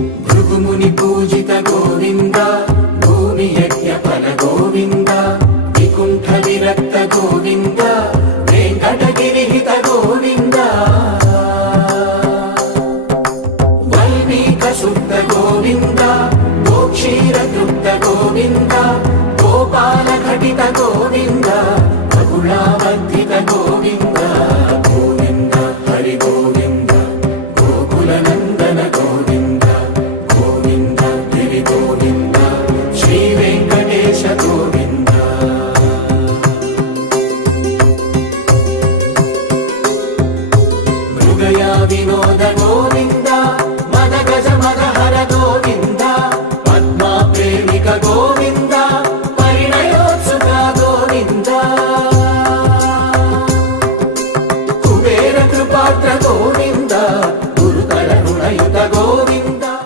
भृगुमुनि पूजित गोविन्द भूमि यज्ञ फल गोविन्द विकुण्ठ विरक्त गोविन्द